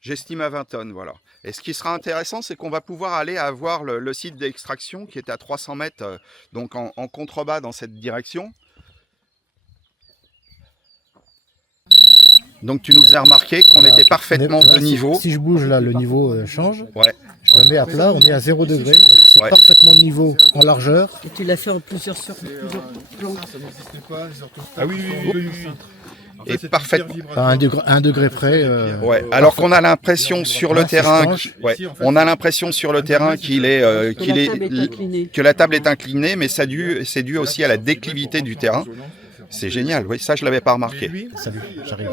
J'estime à 20 tonnes, voilà. Et ce qui sera intéressant, c'est qu'on va pouvoir aller à voir le site d'extraction qui est à 300 mètres, donc en contrebas dans cette direction. Donc tu nous faisais remarquer qu'on était parfaitement de niveau. Si je bouge là, le niveau change. Ouais. Je me mets à plat, on est à 0 degré. Donc c'est parfaitement de niveau en largeur. Et tu l'as fait en plusieurs plans. Ah oui, Et parfaitement. À 1 degré près. Ouais. Alors qu'on a l'impression sur le terrain, on a l'impression sur le terrain que la table est inclinée, mais c'est dû aussi à la déclivité du terrain. C'est génial, oui, ça je l'avais pas remarqué. Salut, j'arrive.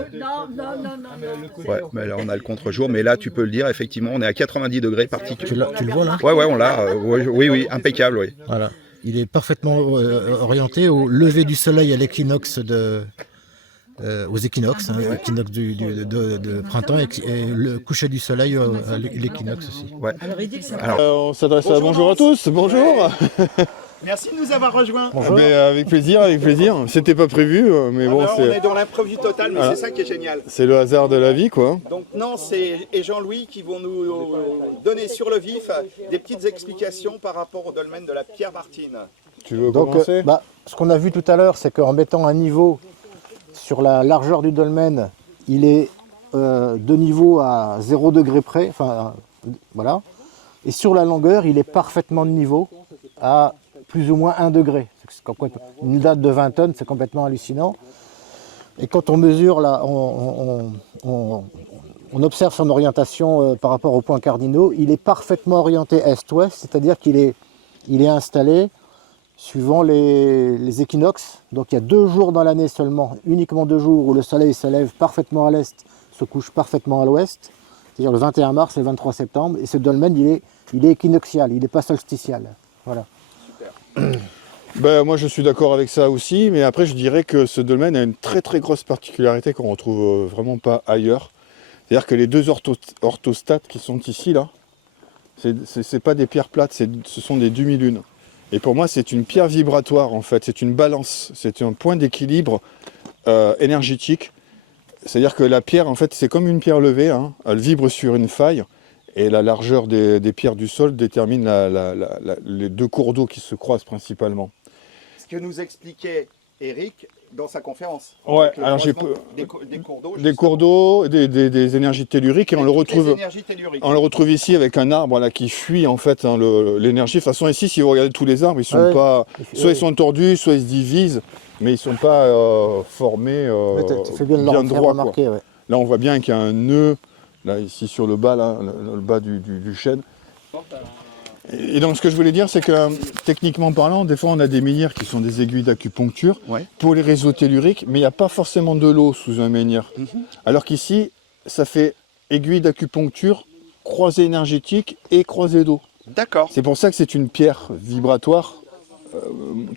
Ouais, mais là on a le contre-jour, mais là tu peux le dire, effectivement, on est à 90 degrés particulier. Tu le vois là? Ouais, on l'a, oui, impeccable, oui. Voilà. Il est parfaitement orienté au lever du soleil à l'équinoxe aux équinoxes, l'équinoxe de printemps et le coucher du soleil à l'équinoxe aussi. Ouais. On s'adresse à bonjour à tous, bonjour. Merci de nous avoir rejoints. Mais avec plaisir, avec plaisir. C'était pas prévu, mais bon, on est dans l'imprévu total, mais c'est ça qui est génial. C'est le hasard de la vie, quoi. Donc Nance et Jean-Louis qui vont nous donner sur le vif des petites explications par rapport au dolmen de la Pierre Martine. Tu veux commencer? Ce qu'on a vu tout à l'heure, c'est qu'en mettant un niveau sur la largeur du dolmen, il est de niveau à 0 degré près, enfin voilà. Et sur la longueur, il est parfaitement de niveau à plus ou moins 1 degré. Une date de 20 tonnes, c'est complètement hallucinant. Et quand on mesure, là, on observe son orientation par rapport aux points cardinaux, il est parfaitement orienté est-ouest, c'est-à-dire qu'il est installé suivant les équinoxes. Donc il y a 2 jours dans l'année seulement, uniquement 2 jours où le soleil se lève parfaitement à l'est, se couche parfaitement à l'ouest, c'est-à-dire le 21 mars et le 23 septembre. Et ce dolmen, il est équinoxial, il n'est pas solsticial. Voilà. Moi je suis d'accord avec ça aussi, mais après je dirais que ce dolmen a une très très grosse particularité qu'on retrouve vraiment pas ailleurs. C'est-à-dire que les 2 orthostates qui sont ici là, c'est pas des pierres plates, ce sont des demi-lunes. Et pour moi c'est une pierre vibratoire en fait, c'est une balance, c'est un point d'équilibre énergétique. C'est-à-dire que la pierre en fait c'est comme une pierre levée, hein, elle vibre sur une faille. Et la largeur des pierres du sol détermine les 2 cours d'eau qui se croisent principalement. Ce que nous expliquait Eric dans sa conférence. Ouais, alors j'ai des cours d'eau, des énergies telluriques, et on le retrouve ici avec un arbre là, qui fuit en fait l'énergie. De toute façon ici, si vous regardez tous les arbres, ils sont pas, soit ils sont tordus, soit ils se divisent, mais ils sont pas formés bien droits. Ouais. Là on voit bien qu'il y a un nœud. Là, ici sur le bas, là, le bas du chêne. Et donc ce que je voulais dire, c'est que techniquement parlant, des fois on a des menhirs qui sont des aiguilles d'acupuncture pour les réseaux telluriques, mais il n'y a pas forcément de l'eau sous un menhir. Alors qu'ici, ça fait aiguille d'acupuncture, croisée énergétique et croisée d'eau. D'accord. C'est pour ça que c'est une pierre vibratoire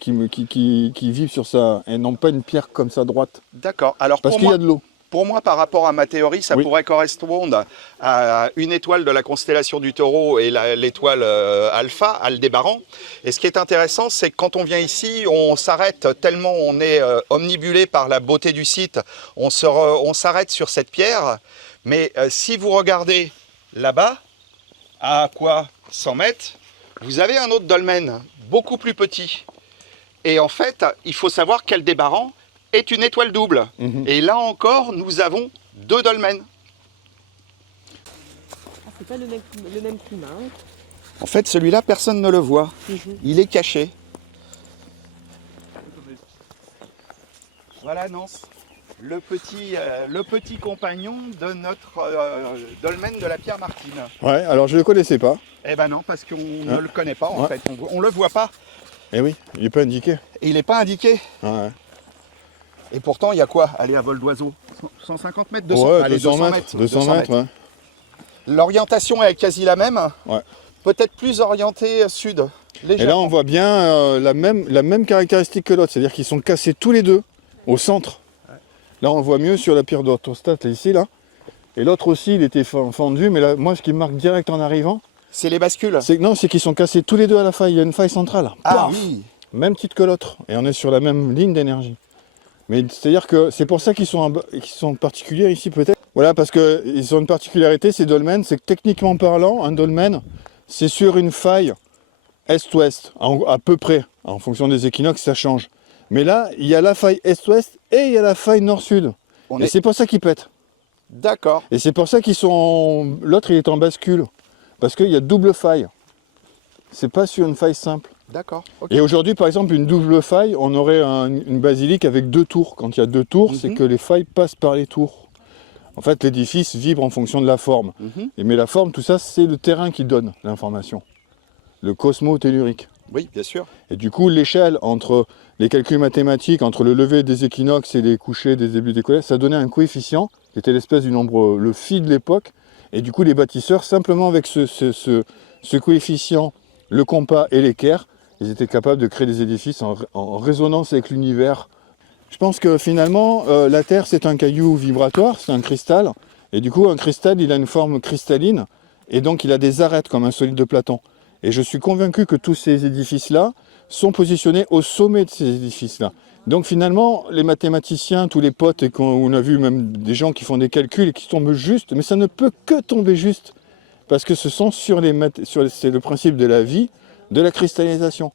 qui vibre sur ça, et non pas une pierre comme ça droite. D'accord. Alors parce qu'il y a de l'eau. Pour moi, par rapport à ma théorie, ça pourrait correspondre à une étoile de la constellation du Taureau et l'étoile Alpha, Aldébaran. Et ce qui est intéressant, c'est que quand on vient ici, on s'arrête tellement on est omnibulé par la beauté du site, on s'arrête sur cette pierre. Mais si vous regardez là-bas, à quoi 100 mètres, vous avez un autre dolmen, beaucoup plus petit. Et en fait, il faut savoir qu'Aldébaran est une étoile double. Et là encore, nous avons 2 dolmens. C'est pas le même climat. Hein. En fait, celui-là, personne ne le voit. Il est caché. Voilà, Nance, le petit compagnon de notre dolmen de la Pierre Martine. Ouais, alors je ne le connaissais pas. Eh ben non, parce qu'on ne le connaît pas en fait. On ne le voit pas. Eh oui, il n'est pas indiqué. Et il n'est pas indiqué. Ouais. Et pourtant, il y a quoi? Allez, à vol d'oiseau 150 mètres, 200, ouais, allez, 200 mètres. 200 mètres, ouais. L'orientation est quasi la même. Ouais. Peut-être plus orientée sud. Légèrement. Et là, on voit bien la même caractéristique que l'autre. C'est-à-dire qu'ils sont cassés tous les 2 au centre. Ouais. Là, on voit mieux sur la pierre d'orthostate, ici, là. Et l'autre aussi, il était fendu. Mais là, moi, ce qui me marque direct en arrivant... C'est les bascules. Non, c'est qu'ils sont cassés tous les 2 à la faille. Il y a une faille centrale. Ah oui. Même titre que l'autre. Et on est sur la même ligne d'énergie. Mais c'est-à-dire que c'est pour ça qu'ils sont particuliers ici peut-être. Voilà, parce qu'ils ont une particularité, ces dolmens, c'est que techniquement parlant, un dolmen, c'est sur une faille est-ouest, à peu près. En fonction des équinoxes, ça change. Mais là, il y a la faille est-ouest et il y a la faille nord-sud. Et c'est pour ça qu'ils pètent. D'accord. Et c'est pour ça qu'ils sont... L'autre, il est en bascule. Parce qu'il y a double faille. C'est pas sur une faille simple. D'accord. Ok. Et aujourd'hui, par exemple, une double faille, on aurait une basilique avec 2 tours. Quand il y a 2 tours, c'est que les failles passent par les tours. En fait, l'édifice vibre en fonction de la forme. Mais la forme, tout ça, c'est le terrain qui donne l'information. Le cosmo-tellurique. Oui, bien sûr. Et du coup, l'échelle entre les calculs mathématiques, entre le lever des équinoxes et les couchers des débuts des collèges, ça donnait un coefficient, qui était l'espèce du nombre, le phi de l'époque. Et du coup, les bâtisseurs, simplement avec ce coefficient, le compas et l'équerre, ils étaient capables de créer des édifices en résonance avec l'univers. Je pense que finalement, la Terre, c'est un caillou vibratoire, c'est un cristal. Et du coup, un cristal, il a une forme cristalline. Et donc, il a des arêtes comme un solide de Platon. Et je suis convaincu que tous ces édifices-là sont positionnés au sommet de ces édifices-là. Donc finalement, les mathématiciens, tous les potes, et on a vu même des gens qui font des calculs et qui tombent juste, mais ça ne peut que tomber juste. Parce que ce sont c'est le principe de la vie, de la cristallisation.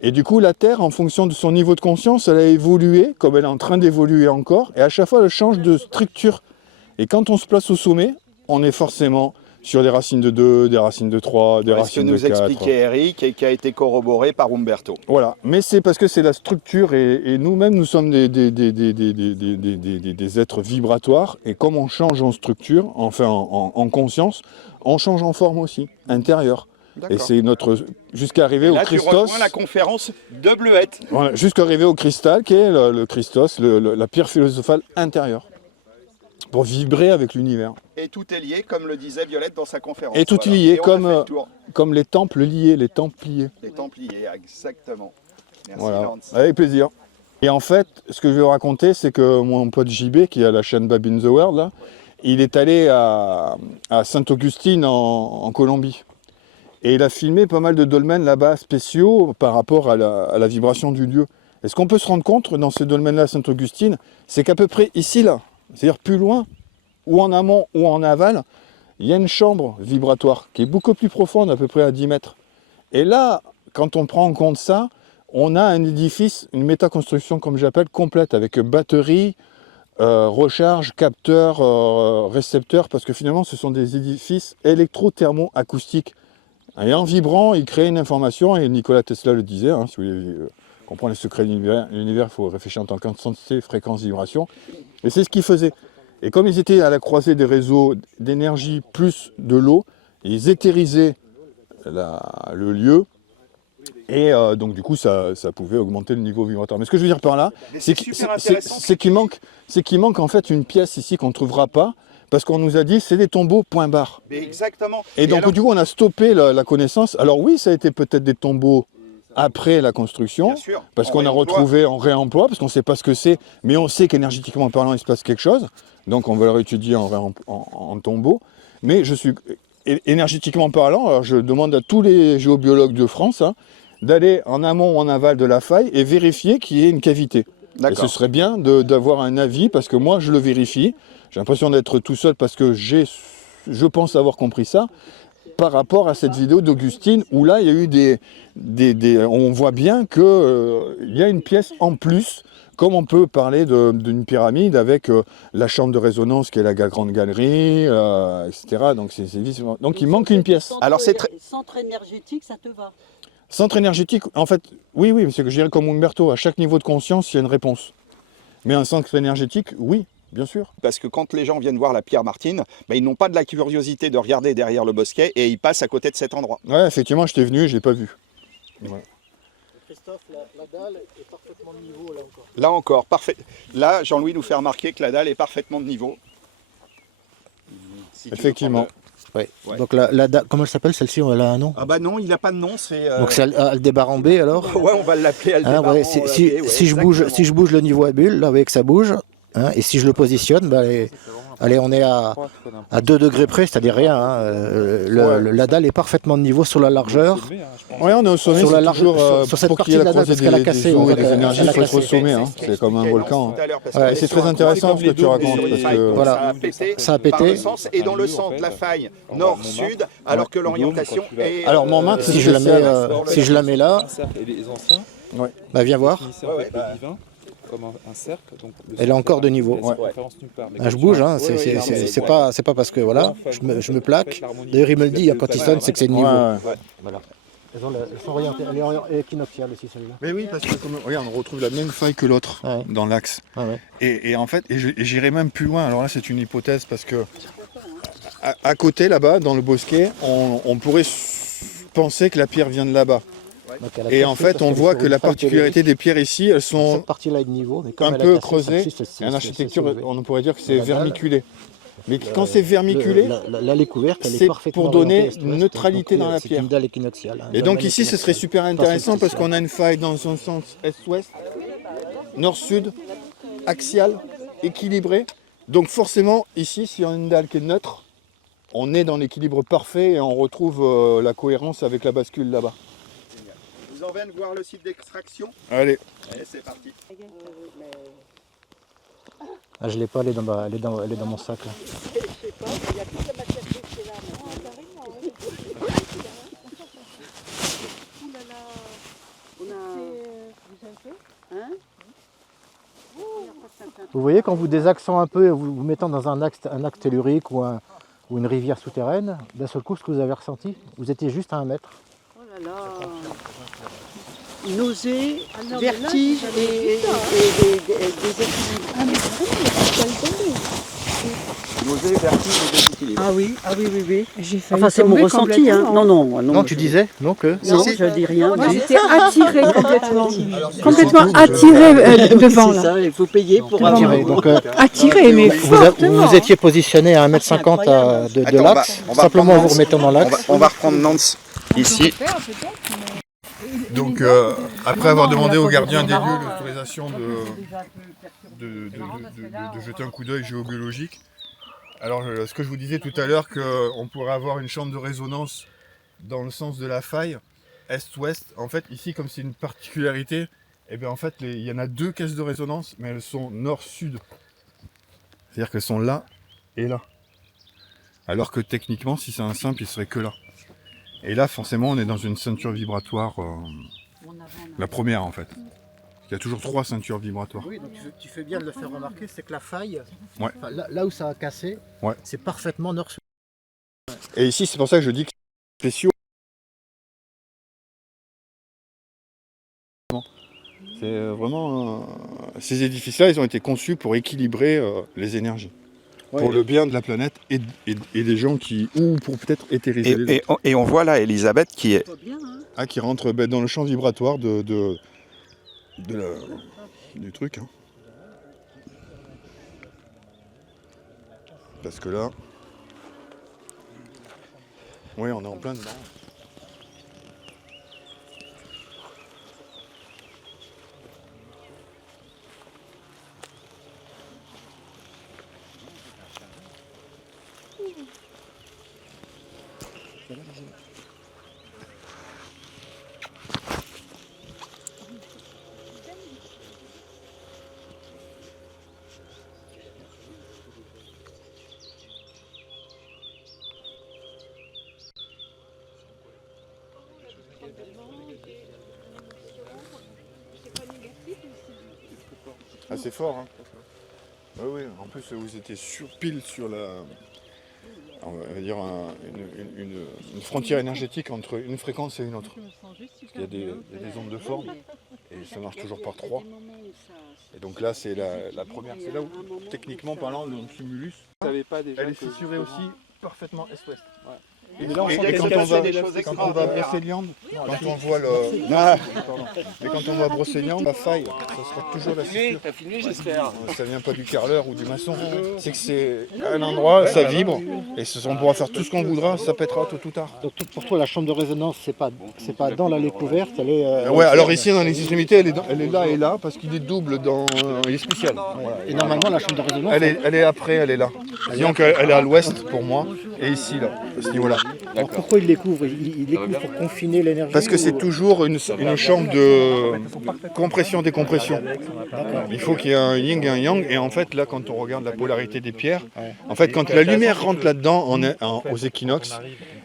Et du coup, la Terre, en fonction de son niveau de conscience, elle a évolué, comme elle est en train d'évoluer encore, et à chaque fois, elle change de structure. Et quand on se place au sommet, on est forcément sur des racines de 2, des racines de 3, des racines de 4. Ce que nous expliquait Eric et qui a été corroboré par Umberto. Voilà, mais c'est parce que c'est la structure et nous-mêmes, nous sommes des êtres vibratoires et comme on change en structure, enfin en conscience, on change en forme aussi, intérieure. Et c'est notre... jusqu'à arriver au Christos. Tu rejoins la conférence de Bleuette. Voilà, jusqu'à arriver au cristal qui est le Christos, la pierre philosophale intérieure. Pour vibrer avec l'univers. Et tout est lié, comme le disait Violette dans sa conférence. Et tout est lié, comme les temples liés, les Templiers. Les Templiers, exactement. Merci, voilà. Lance. Avec plaisir. Et en fait, ce que je vais vous raconter, c'est que mon pote JB, qui a la chaîne Babe in the World, là, il est allé à Sainte-Augustine en Colombie. Et il a filmé pas mal de dolmens là-bas spéciaux par rapport à la vibration du lieu. Et ce qu'on peut se rendre compte dans ces dolmens-là à Sainte-Augustine, c'est qu'à peu près ici, là, c'est-à-dire plus loin, ou en amont ou en aval, il y a une chambre vibratoire qui est beaucoup plus profonde, à peu près à 10 mètres. Et là, quand on prend en compte ça, on a un édifice, une métaconstruction, comme j'appelle, complète, avec batterie, recharge, capteur, récepteur, parce que finalement, ce sont des édifices électro-thermo-acoustiques. Et en vibrant, il crée une information, et Nikola Tesla le disait, hein, si vous voulez comprendre les secrets de l'univers, il faut réfléchir en tant qu'intensité, fréquence, vibration. Et c'est ce qu'ils faisaient. Et comme ils étaient à la croisée des réseaux d'énergie plus de l'eau, ils éthérisaient le lieu. Et donc du coup, ça pouvait augmenter le niveau vibratoire. Mais ce que je veux dire par là, c'est qu'il manque en fait une pièce ici qu'on ne trouvera pas, parce qu'on nous a dit c'est des tombeaux point barre. Mais exactement. Et donc alors, du coup, on a stoppé la connaissance. Alors oui, ça a été peut-être des tombeaux après la construction, parce qu'on a retrouvé en réemploi, parce qu'on ne sait pas ce que c'est, mais on sait qu'énergétiquement parlant, il se passe quelque chose. Donc on va le réétudier en tombeau. Mais énergétiquement parlant, alors je demande à tous les géobiologues de France d'aller en amont ou en aval de la faille et vérifier qu'il y ait une cavité. Et ce serait bien d'avoir un avis, parce que moi je le vérifie. J'ai l'impression d'être tout seul parce que je pense avoir compris ça. Par rapport à cette vidéo d'Augustine, où là, il y a eu on voit bien qu'il y a une pièce en plus, comme on peut parler d'une pyramide avec la chambre de résonance qui est la grande galerie, etc. Donc il manque une pièce. Alors c'est centre énergétique, ça te va? Centre énergétique, en fait, oui, c'est que je dirais comme Umberto, à chaque niveau de conscience, il y a une réponse. Mais un centre énergétique, oui. Bien sûr. Parce que quand les gens viennent voir la pierre Martine, ils n'ont pas de la curiosité de regarder derrière le bosquet et ils passent à côté de cet endroit. Ouais, effectivement, j'étais venu et je ne l'ai pas vu. Ouais. Christophe, la dalle est parfaitement de niveau là encore. Là encore, parfait. Là, Jean-Louis nous fait remarquer que la dalle est parfaitement de niveau. Si effectivement. Ouais. Donc la dalle, comment elle s'appelle celle-ci? Elle a un nom? Ah bah non, il n'a pas de nom. Donc c'est Aldébaran B alors? Ouais, on va l'appeler Aldébaran. Si je bouge le niveau à bulle, là vous voyez que ça bouge. Et si je le positionne, Allez, on est à 2 degrés près, c'est-à-dire rien. Hein. La dalle est parfaitement de niveau sur la largeur. Oui, on est au sommet, Sur la c'est large- toujours sur cette pour partie qu'il y ait de la la dalle, croisée parce qu'elle a des cassé, eaux on et voit des qu'elle a énergies, il faut être au cassé. sommet, hein. C'est comme un volcan. Ouais, C'est très intéressant ce que tu racontes, parce que Voilà. Ça a pété. Par le sens et dans le centre, la faille nord-sud, alors que l'orientation est... Alors, Montmartre, Si je la mets là, Et les anciens, bah viens voir. finissaient en fait le divin comme un cercle. Donc le Elle est encore de niveau. cercle, référence nulle part. Mais Ah, je quand bouge, tu hein. vois- C'est pas parce que voilà, je me plaque. D'ailleurs, il me le dit, hein, quand il sonne, c'est que c'est de niveau. Ouais. Elles sont orientées. Elle est équinoxiale aussi, celle-là. Mais oui, parce que regarde, on retrouve la même faille que l'autre Ouais. dans l'axe. Ah ouais. Et en fait, j'irai même plus loin. Alors là, c'est une hypothèse parce que à côté, là-bas, dans le bosquet, on pourrait penser que la pierre vient de là-bas. Donc, elle a Et cassé en fait, parce on qu'elle est voit sur que une la faille particularité des pierres ici, elles sont cette partie-là est de niveau, mais comme un elle a peu cassé, creusées. ça persiste, Et en architecture, c'est soulevé. on pourrait dire que c'est La dalle. vermiculé. Mais quand c'est vermiculé, L'allée couverte, elle est c'est parfaitement pour donner orientée une est-ouest, neutralité donc, dans la c'est pierre. une dalle équinoxiale. hein, et une donc dalle ici, ce serait équinoxiale. super intéressant parce solsticiale. qu'on a une faille dans son sens est-ouest, nord-sud, axiale, équilibrée. Donc forcément, ici, si on a une dalle qui est neutre, on est dans l'équilibre parfait et on retrouve la cohérence avec la bascule là-bas. Vous en venez voir le site d'extraction? Allez. Allez, c'est parti. Ah, je l'ai pas, elle est dans mon sac. Là. Vous voyez, quand vous désaxant un peu, vous mettant dans un axe tellurique ou une rivière souterraine, d'un seul coup, ce que vous avez ressenti, vous étiez juste à 1 mètre. Oh là là. Nausée, vertige et déséquilibre. Nausée, vertige et déséquilibre. Ah oui, oui. J'ai failli Enfin, c'est mon tomber ressenti, hein. complètement. Non, Tu disais non que Non, je dis rien. Moi, non. j'étais attirée complètement. Complètement attirée devant, C'est là. ça, il faut payer pour Devant. attiré. Donc, Attirée, mais fortement. vous étiez positionné à 1,50 m de l'axe, simplement en vous remettant dans l'axe. On va reprendre Nance ici. Donc après avoir demandé au gardien des lieux l'autorisation de jeter un coup d'œil géobiologique, alors ce que je vous disais tout à l'heure qu'on pourrait avoir une chambre de résonance dans le sens de la faille, est-ouest, en fait ici comme c'est une particularité, et bien en fait il y en a 2 caisses de résonance mais elles sont nord-sud. C'est-à-dire qu'elles sont là et là. Alors que techniquement si c'est un simple il serait que là. Et là, forcément, on est dans une ceinture vibratoire, la première en fait. Il y a toujours 3 ceintures vibratoires. Oui, donc tu fais bien de le faire remarquer, c'est que la faille, Ouais. enfin, là où ça a cassé, Ouais. c'est parfaitement nord-sud. Et ici, c'est pour ça que je dis que c'est spéciaux. C'est vraiment... ces édifices-là, ils ont été conçus pour équilibrer les énergies. Ouais. Pour le bien de la planète et des gens qui... ou pour peut-être éthériser les autres. Et on voit là Elisabeth qui est... Pas bien, hein. Ah, qui rentre dans le champ vibratoire du truc. Hein. Parce que là... Oui, on est en plein dedans. Ah, c'est fort, hein. Oui, en plus vous étiez pile sur la... On va dire une frontière énergétique entre une fréquence et une autre. Il y a des ondes de forme et ça marche toujours par 3. Et donc là c'est la première, c'est là où techniquement parlant le cumulus, elle est fissurée aussi parfaitement est-ouest. Et quand on va à Brocéliande, quand on voit mais quand on va à Brocéliande, la faille, ça sera toujours la fissure. T'as filmé, j'espère. Ça vient pas du carreleur ou du maçon, c'est que c'est à un endroit, ça vibre, et on pourra faire tout ce qu'on voudra, ça pètera tôt ou tard. Donc pour toi, la chambre de résonance, c'est pas dans l'allée couverte, elle est... Ouais, alors ici dans les extrémités, elle est là et là, parce qu'il est double il est spécial. Voilà. Et normalement, la chambre de résonance, Elle est après, elle est là. Disons qu'elle est à l'ouest pour moi, et ici, là, à ce niveau-là. Alors pourquoi il les couvre? Il les couvre pour confiner l'énergie? Parce que c'est toujours une chambre de compression-décompression. Il faut qu'il y ait un yin et un yang, et en fait, là, quand on regarde la polarité des pierres, en fait, quand la lumière rentre là-dedans aux équinoxes,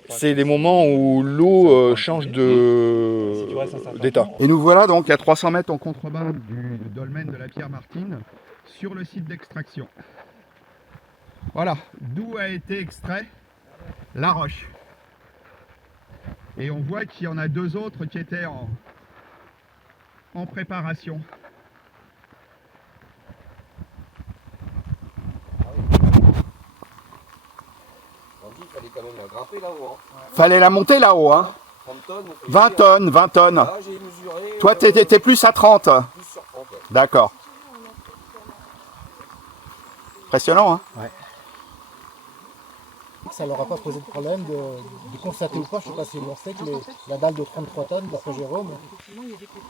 c'est les moments où l'eau change d'état. Et nous voilà donc à 300 mètres en contrebas du dolmen de la Pierre Martine, sur le site d'extraction. Voilà, d'où a été extrait la roche. Et on voit qu'il y en a deux autres qui étaient en préparation. Fallait quand même la grimper là-haut. Fallait la monter là-haut, hein. 30 tonnes. 20 tonnes, 20 tonnes. Là, j'ai mesuré. Toi, t'étais plus à 30. Plus sur 30. Ouais. D'accord. Impressionnant, hein. Ça leur a pas posé de problème de constater ou pas, je sais pas si on sait que la dalle de 33 tonnes, d'après Jérôme,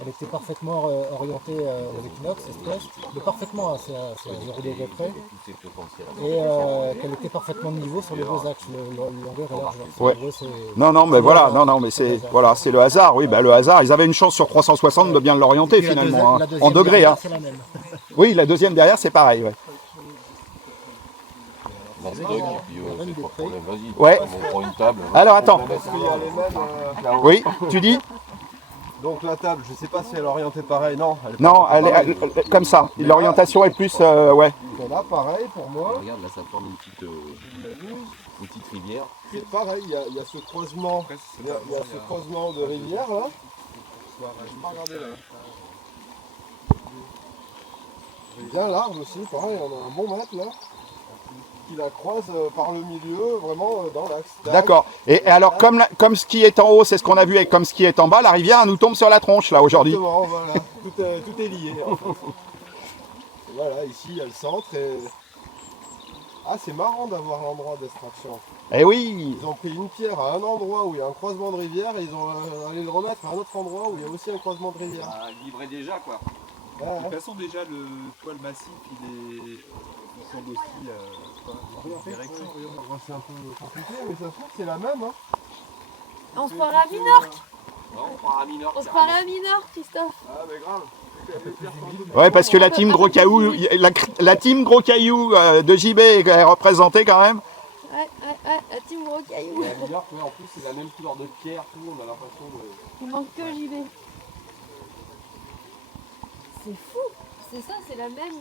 elle était parfaitement orientée aux équinoxes, est-ouest, mais parfaitement, c'est à 0 degré près, et qu'elle était parfaitement de niveau sur les deux axes, longueur et largeur. Ouais. En gros, c'est- Non, mais voilà, non, mais c'est voilà, c'est le hasard. Oui, bah, le hasard, ils avaient une chance sur 360 de bien l'orienter Et la finalement, la hein, deuxième en degrés. derrière, Hein. c'est la même. Oui, la deuxième derrière, c'est pareil. Ouais. Ouais. On prend une table. Alors attends. Parce qu'il y a les mêmes là-haut. Oui, tu dis? Donc la table, je sais pas si elle est orientée pareil. Non, elle est pas Non, orientée pareil. elle est comme ça. L'orientation est plus, ouais. Donc là, pareil pour moi. Regarde, là, ça forme une petite rivière. C'est pareil, il y a ce croisement, il y a ce croisement de rivière là. Regardez là. Bien large aussi, pareil, on a un bon mètre là. Qui la croise par le milieu, vraiment dans l'axe. D'accord. Et alors, comme ce qui est en haut, c'est ce qu'on a vu, et comme ce qui est en bas, la rivière elle nous tombe sur la tronche là aujourd'hui. Exactement, voilà. Tout est lié. En fait. Voilà, ici il y a le centre et. Ah, c'est marrant d'avoir l'endroit d'extraction. Eh oui. Ils ont pris une pierre à un endroit où il y a un croisement de rivière et ils ont allé le remettre à un autre endroit où il y a aussi un croisement de rivière. Ah, livré déjà, quoi. Ouais, De ouais. toute façon, déjà, le poil massif, il semble aussi en direction. C'est un peu compliqué, mais ça se trouve c'est la même. Hein. On se parle à Minorque. Non, on prend un mineur. On se parle à Minorque, Christophe. Ah, mais grave. Ouais, parce que la team Gros Caillou, la team Gros Caillou de JB est représentée quand même. Ouais, la team Gros Caillou. La New-York, ouais, en plus c'est la même couleur de pierre, tout, on a l'impression de. Il manque que JB. C'est fou. C'est ça, c'est la même.